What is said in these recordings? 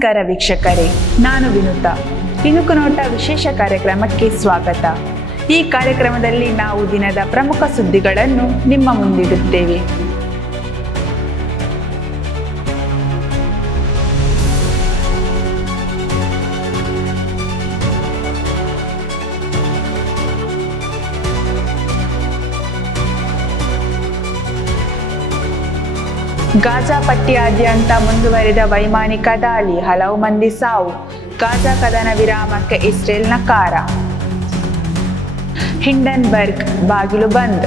ನಮಸ್ಕಾರ ವೀಕ್ಷಕರೇ, ನಾನು ವಿನುತಾ. ಇನುಕು ನೋಟ ವಿಶೇಷ ಕಾರ್ಯಕ್ರಮಕ್ಕೆ ಸ್ವಾಗತ. ಈ ಕಾರ್ಯಕ್ರಮದಲ್ಲಿ ನಾವು ದಿನದ ಪ್ರಮುಖ ಸುದ್ದಿಗಳನ್ನು ನಿಮ್ಮ ಮುಂದಿಡುತ್ತೇವೆ. ಗಾಜಾ ಪಟ್ಟಿಯಾದ್ಯಂತ ಮುಂದುವರಿದ ವೈಮಾನಿಕ ದಾಳಿ. ಹಲವು ಮಂದಿ ಸಾವು. ಗಾಜಾ ಕದನ ವಿರಾಮಕ್ಕೆ ಇಸ್ರೇಲ್ ನಕಾರ ಹಿಂಡನ್ಬರ್ಗ್, ಬಾಗಿಲು ಬಂದ್.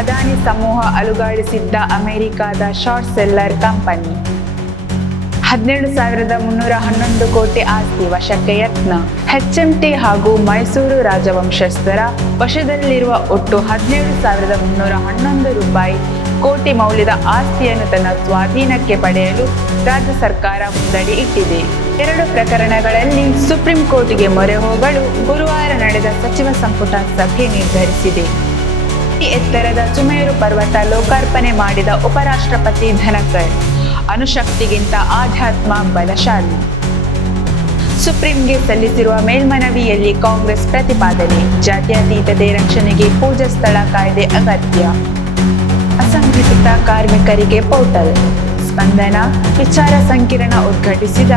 ಅದಾನಿ ಸಮೂಹ ಅಲುಗಾಡಿಸಿದ್ದ ಅಮೆರಿಕದ ಶಾರ್ಟ್ ಸೆಲ್ಲರ್ ಕಂಪನಿ. ಹದಿನೇಳು ಸಾವಿರದ ಮುನ್ನೂರ ಹನ್ನೊಂದು ಕೋಟಿ ಆಸ್ತಿ ವಶಕ್ಕೆ ಯತ್ನ. ಎಚ್ಎಂಟಿ ಹಾಗೂ ಮೈಸೂರು ರಾಜವಂಶಸ್ಥರ ವಶದಲ್ಲಿರುವ ಒಟ್ಟು ಹದಿನೇಳು ಸಾವಿರದ ಮುನ್ನೂರ ಹನ್ನೊಂದು ರೂಪಾಯಿ ಕೋಟಿ ಮೌಲ್ಯದ ಆಸ್ತಿಯನ್ನು ತನ್ನ ಸ್ವಾಧೀನಕ್ಕೆ ಪಡೆಯಲು ರಾಜ್ಯ ಸರ್ಕಾರ ಮುಂದಡಿ ಇಟ್ಟಿದೆ. ಎರಡು ಪ್ರಕರಣಗಳಲ್ಲಿ ಸುಪ್ರೀಂ ಕೋರ್ಟ್ಗೆ ಮೊರೆ ಹೋಗಲು ಗುರುವಾರ ನಡೆದ ಸಚಿವ ಸಂಪುಟ ಸಭೆ ನಿರ್ಧರಿಸಿದೆ. ಎತ್ತರದ ಚುಮೇರು ಪರ್ವತ ಲೋಕಾರ್ಪಣೆ ಮಾಡಿದ ಉಪರಾಷ್ಟ್ರಪತಿ ಧನಕರ್ ಅನುಶಕ್ತಿಗಿಂತ ಆಧ್ಯಾತ್ಮ ಬಲಶಾಲಿ. ಸುಪ್ರೀಂಗೆ ಸಲ್ಲಿಸಿರುವ ಮೇಲ್ಮನವಿಯಲ್ಲಿ ಕಾಂಗ್ರೆಸ್ ಪ್ರತಿಪಾದನೆ, ಜಾತ್ಯತೀತತೆ ರಕ್ಷಣೆಗೆ ಪೂಜಾ ಸ್ಥಳ ಕಾಯ್ದೆ ಅಗತ್ಯ. ಅಸಂಘಟಿತ ಕಾರ್ಮಿಕರಿಗೆ ಪೋರ್ಟಲ್. ಸ್ಪಂದನ, ವಿಚಾರ ಸಂಕಿರಣ ಉದ್ಘಾಟಿಸಿದ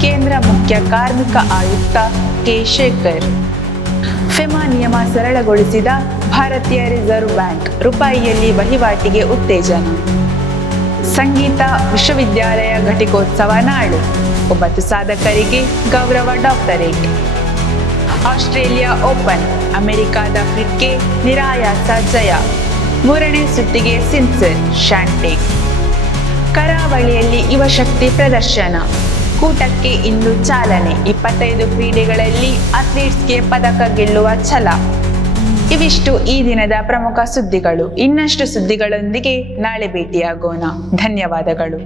ಕೇಂದ್ರ ಮುಖ್ಯ ಕಾರ್ಮಿಕ ಆಯುಕ್ತ ಕೆ. ಶೇಖರ್. ಫೆಮಾ ನಿಯಮ ಸರಳಗೊಳಿಸಿದ ಭಾರತೀಯ ರಿಸರ್ವ್ ಬ್ಯಾಂಕ್ ರೂಪಾಯಿಯಲ್ಲಿ ವಹಿವಾಟಿಗೆ ಉತ್ತೇಜನ. ಸಂಗೀತ ವಿಶ್ವವಿದ್ಯಾಲಯ ಘಟಿಕೋತ್ಸವ ನಾಳೆ. ಒಂಬತ್ತು ಸಾಧಕರಿಗೆ ಗೌರವ ಡಾಕ್ಟರೇಟ್. ಆಸ್ಟ್ರೇಲಿಯಾ ಓಪನ್, ಅಮೆರಿಕಾದ ಫ್ರಿಡ್ಗೆ ನಿರಾಯಾಸ ಜಯ. ಮೂರನೇ ಸುತ್ತಿಗೆ ಸಿನ್ಸರ್ ಶಾಂಟೇಕ್ ಕರಾವಳಿಯಲ್ಲಿ ಯುವಶಕ್ತಿ ಪ್ರದರ್ಶನ. ಕೂಟಕ್ಕೆ ಇಂದು ಚಾಲನೆ. ಇಪ್ಪತ್ತೈದು ಕ್ರೀಡೆಗಳಲ್ಲಿ ಅಥ್ಲೀಟ್ಸ್ಗೆ ಪದಕ ಗೆಲ್ಲುವ ಛಲ. ಇವಿಷ್ಟು ಈ ದಿನದ ಪ್ರಮುಖ ಸುದ್ದಿಗಳು. ಇನ್ನಷ್ಟು ಸುದ್ದಿಗಳೊಂದಿಗೆ ನಾಳೆ ಭೇಟಿಯಾಗೋಣ. ಧನ್ಯವಾದಗಳು.